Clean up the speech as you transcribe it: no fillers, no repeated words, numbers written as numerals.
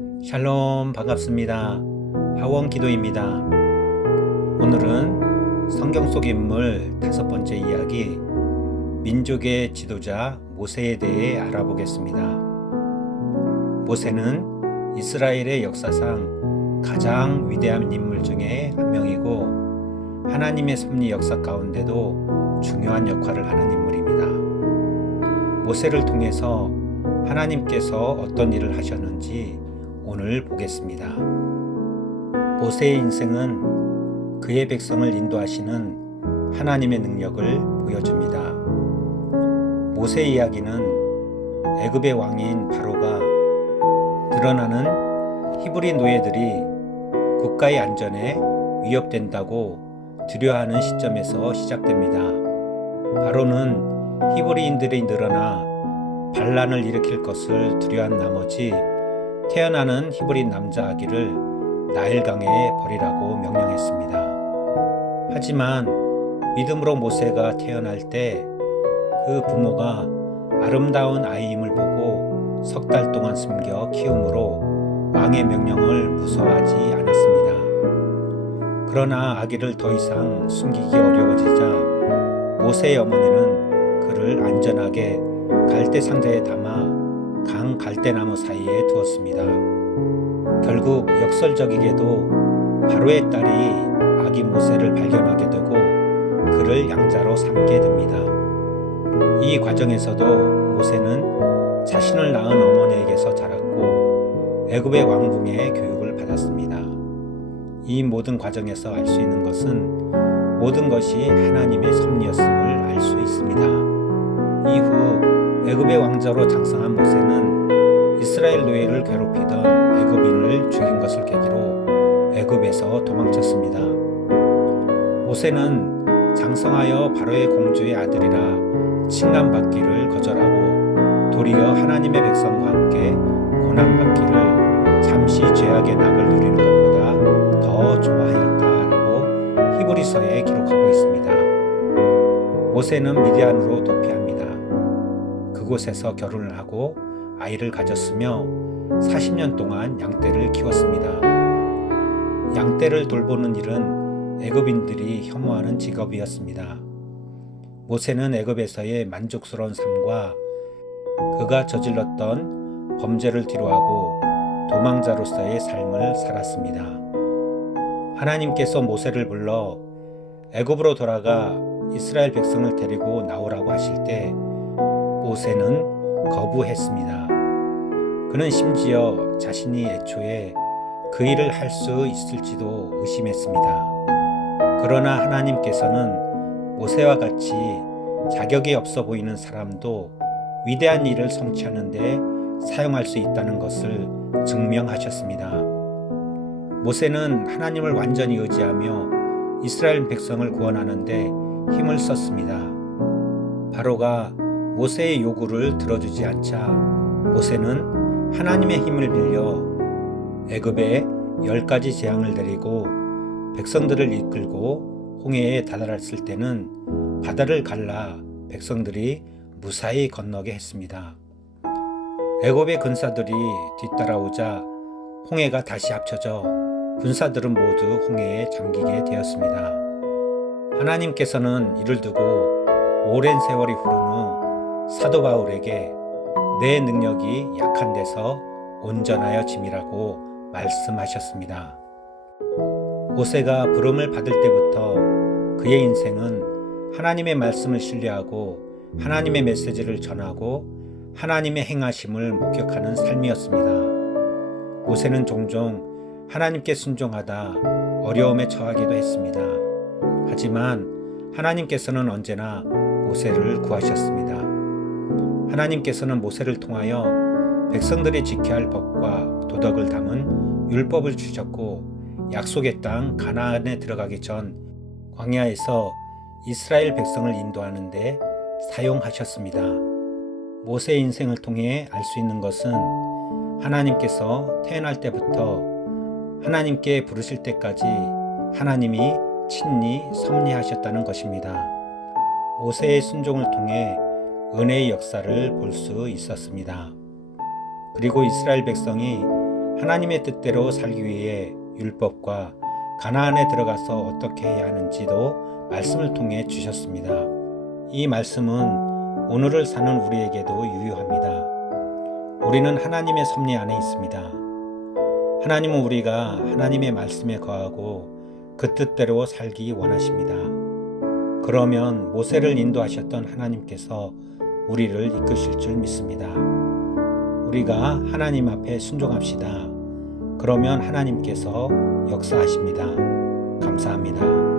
샬롬 반갑습니다. 하원 기도입니다. 오늘은 성경 속 인물 5번째 이야기 민족의 지도자 모세에 대해 알아보겠습니다. 모세는 이스라엘의 역사상 가장 위대한 인물 중에 한 명이고 하나님의 섭리 역사 가운데도 중요한 역할을 하는 인물입니다. 모세를 통해서 하나님께서 어떤 일을 하셨는지 오늘 보겠습니다. 모세의 인생은 그의 백성을 인도하시는 하나님의 능력을 보여줍니다. 모세의 이야기는 애굽의 왕인 바로가 드러나는 히브리 노예들이 국가의 안전에 위협된다고 두려워하는 시점에서 시작됩니다. 바로는 히브리인들이 늘어나 반란을 일으킬 것을 두려워한 나머지 태어나는 히브리 남자 아기를 나일강에 버리라고 명령했습니다. 하지만 믿음으로 모세가 태어날 때 그 부모가 아름다운 아이임을 보고 석 달 동안 숨겨 키움으로 왕의 명령을 무서워하지 않았습니다. 그러나 아기를 더 이상 숨기기 어려워지자 모세의 어머니는 그를 안전하게 갈대 상자에 담아 강 갈대나무 사이에 두었습니다. 결국 역설적이게도 바로의 딸이 아기 모세를 발견하게 되고 그를 양자로 삼게 됩니다. 이 과정에서도 모세는 자신을 낳은 어머니에게서 자랐고 애굽의 왕궁의 교육을 받았습니다. 이 모든 과정에서 알 수 있는 것은 모든 것이 하나님의 섭리였음을 알 수 있습니다. 이후 애굽의 왕자로 장성한 모세는 이스라엘 노예를 괴롭히던 애굽인을 죽인 것을 계기로 애굽에서 도망쳤습니다. 모세는 장성하여 바로의 공주의 아들이라 칭함받기를 거절하고 도리어 하나님의 백성과 함께 고난받기를 잠시 죄악의 낙을 누리는 것보다 더 좋아하였다라고 히브리서에 기록하고 있습니다. 모세는 미디안으로 도피합니다. 그곳에서 결혼을 하고 아이를 가졌으며 40년 동안 양떼를 키웠습니다. 양떼를 돌보는 일은 애굽인들이 혐오하는 직업이었습니다. 모세는 애굽에서의 만족스러운 삶과 그가 저질렀던 범죄를 뒤로하고 도망자로서의 삶을 살았습니다. 하나님께서 모세를 불러 애굽으로 돌아가 이스라엘 백성을 데리고 나오라고 하실 때 모세는 거부했습니다. 그는 심지어 자신이 애초에 그 일을 할 수 있을지도 의심했습니다. 그러나 하나님께서는 모세와 같이 자격이 없어 보이는 사람도 위대한 일을 성취하는 데 사용할 수 있다는 것을 증명하셨습니다. 모세는 하나님을 완전히 의지하며 이스라엘 백성을 구원하는 데 힘을 썼습니다. 바로가 모세의 요구를 들어주지 않자 모세는 하나님의 힘을 빌려 애굽에 10가지 재앙을 내리고 백성들을 이끌고 홍해에 다다랐을 때는 바다를 갈라 백성들이 무사히 건너게 했습니다. 애굽의 군사들이 뒤따라오자 홍해가 다시 합쳐져 군사들은 모두 홍해에 잠기게 되었습니다. 하나님께서는 이를 두고 오랜 세월이 흐른 후 사도 바울에게 내 능력이 약한 데서 온전하여 짐이라고 말씀하셨습니다. 모세가 부름을 받을 때부터 그의 인생은 하나님의 말씀을 신뢰하고 하나님의 메시지를 전하고 하나님의 행하심을 목격하는 삶이었습니다. 모세는 종종 하나님께 순종하다 어려움에 처하기도 했습니다. 하지만 하나님께서는 언제나 모세를 구하셨습니다. 하나님께서는 모세를 통하여 백성들이 지켜야 할 법과 도덕을 담은 율법을 주셨고 약속의 땅 가나안에 들어가기 전 광야에서 이스라엘 백성을 인도하는 데 사용하셨습니다. 모세의 인생을 통해 알 수 있는 것은 하나님께서 태어날 때부터 하나님께 부르실 때까지 하나님이 친히 섭리하셨다는 것입니다. 모세의 순종을 통해 은혜의 역사를 볼 수 있었습니다. 그리고 이스라엘 백성이 하나님의 뜻대로 살기 위해 율법과 가나안에 들어가서 어떻게 해야 하는지도 말씀을 통해 주셨습니다. 이 말씀은 오늘을 사는 우리에게도 유효합니다. 우리는 하나님의 섭리 안에 있습니다. 하나님은 우리가 하나님의 말씀에 거하고 그 뜻대로 살기 원하십니다. 그러면 모세를 인도하셨던 하나님께서 우리를 이끄실 줄 믿습니다. 우리가 하나님 앞에 순종합시다. 그러면 하나님께서 역사하십니다. 감사합니다.